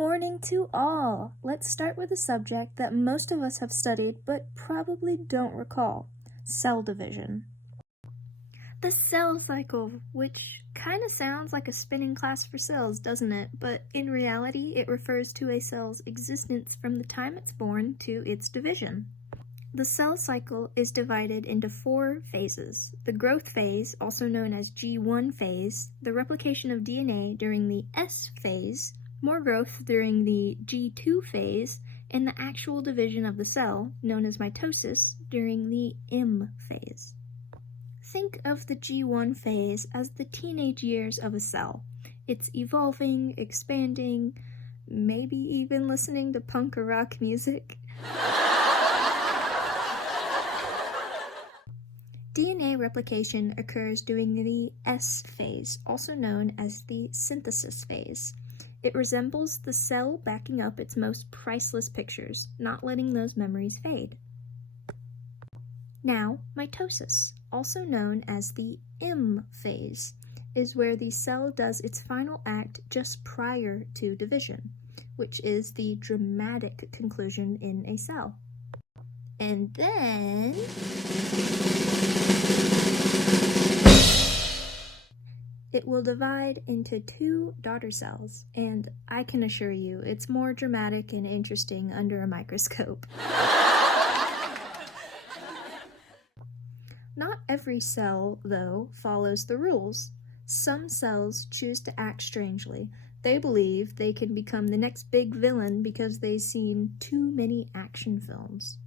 morning to all! Let's start with a subject that most of us have studied but probably don't recall: cell division. The cell cycle, which kind of sounds like a spinning class for cells, doesn't it? But in reality, it refers to a cell's existence from the time it's born to its division. The cell cycle is divided into 4 phases: the growth phase, also known as G1 phase, the replication of DNA during the S phase, more growth during the G2 phase, and the actual division of the cell, known as mitosis, during the M phase. Think of the G1 phase as the teenage years of a cell. It's evolving, expanding, maybe even listening to punk or rock music. DNA replication occurs during the S phase, also known as the synthesis phase. It resembles the cell backing up its most priceless pictures, not letting those memories fade. Now, mitosis, also known as the M phase, is where the cell does its final act just prior to division, which is the dramatic conclusion in a cell. And then it will divide into 2 daughter cells, and I can assure you it's more dramatic and interesting under a microscope. Not every cell, though, follows the rules. Some cells choose to act strangely. They believe they can become the next big villain because they've seen too many action films.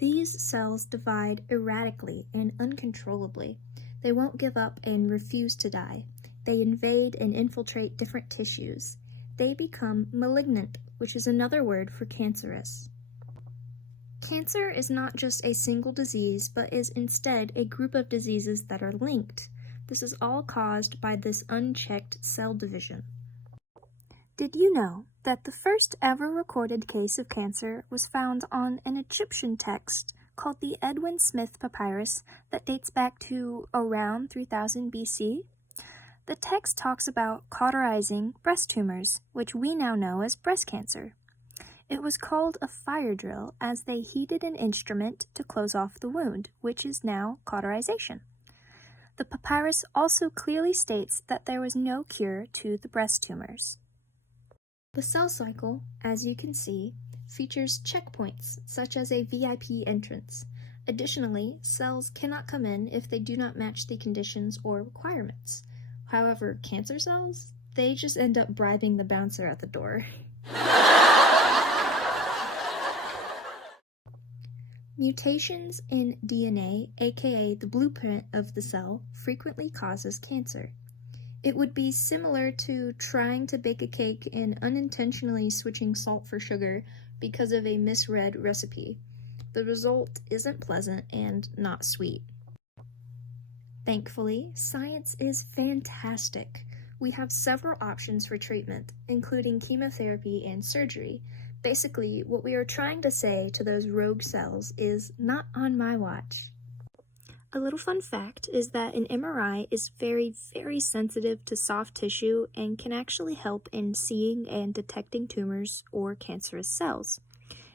These cells divide erratically and uncontrollably. They won't give up and refuse to die. They invade and infiltrate different tissues. They become malignant, which is another word for cancerous. Cancer is not just a single disease, but is instead a group of diseases that are linked. This is all caused by this unchecked cell division. Did you know that the first ever recorded case of cancer was found on an Egyptian text called the Edwin Smith Papyrus that dates back to around 3000 BC? The text talks about cauterizing breast tumors, which we now know as breast cancer. It was called a fire drill as they heated an instrument to close off the wound, which is now cauterization. The papyrus also clearly states that there was no cure to the breast tumors. The cell cycle, as you can see, features checkpoints, such as a VIP entrance. Additionally, cells cannot come in if they do not match the conditions or requirements. However, cancer cells, they just end up bribing the bouncer at the door. Mutations in DNA, aka the blueprint of the cell, frequently causes cancer. It would be similar to trying to bake a cake and unintentionally switching salt for sugar because of a misread recipe. The result isn't pleasant and not sweet. Thankfully, science is fantastic. We have several options for treatment, including chemotherapy and surgery. Basically, what we are trying to say to those rogue cells is not on my watch. A little fun fact is that an MRI is very, very sensitive to soft tissue and can actually help in seeing and detecting tumors or cancerous cells.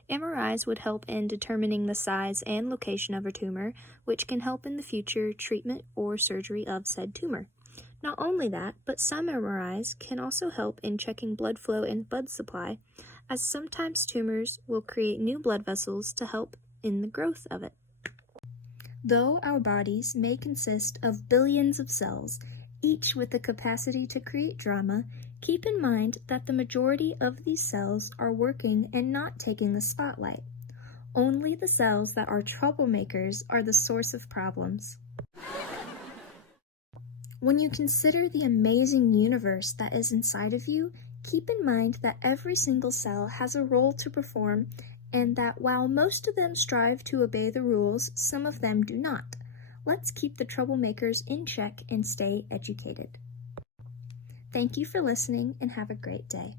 MRIs would help in determining the size and location of a tumor, which can help in the future treatment or surgery of said tumor. Not only that, but some MRIs can also help in checking blood flow and blood supply, as sometimes tumors will create new blood vessels to help in the growth of it. Though our bodies may consist of billions of cells, each with the capacity to create drama, keep in mind that the majority of these cells are working and not taking the spotlight. Only the cells that are troublemakers are the source of problems. When you consider the amazing universe that is inside of you, keep in mind that every single cell has a role to perform, and that while most of them strive to obey the rules, some of them do not. Let's keep the troublemakers in check and stay educated. Thank you for listening and have a great day.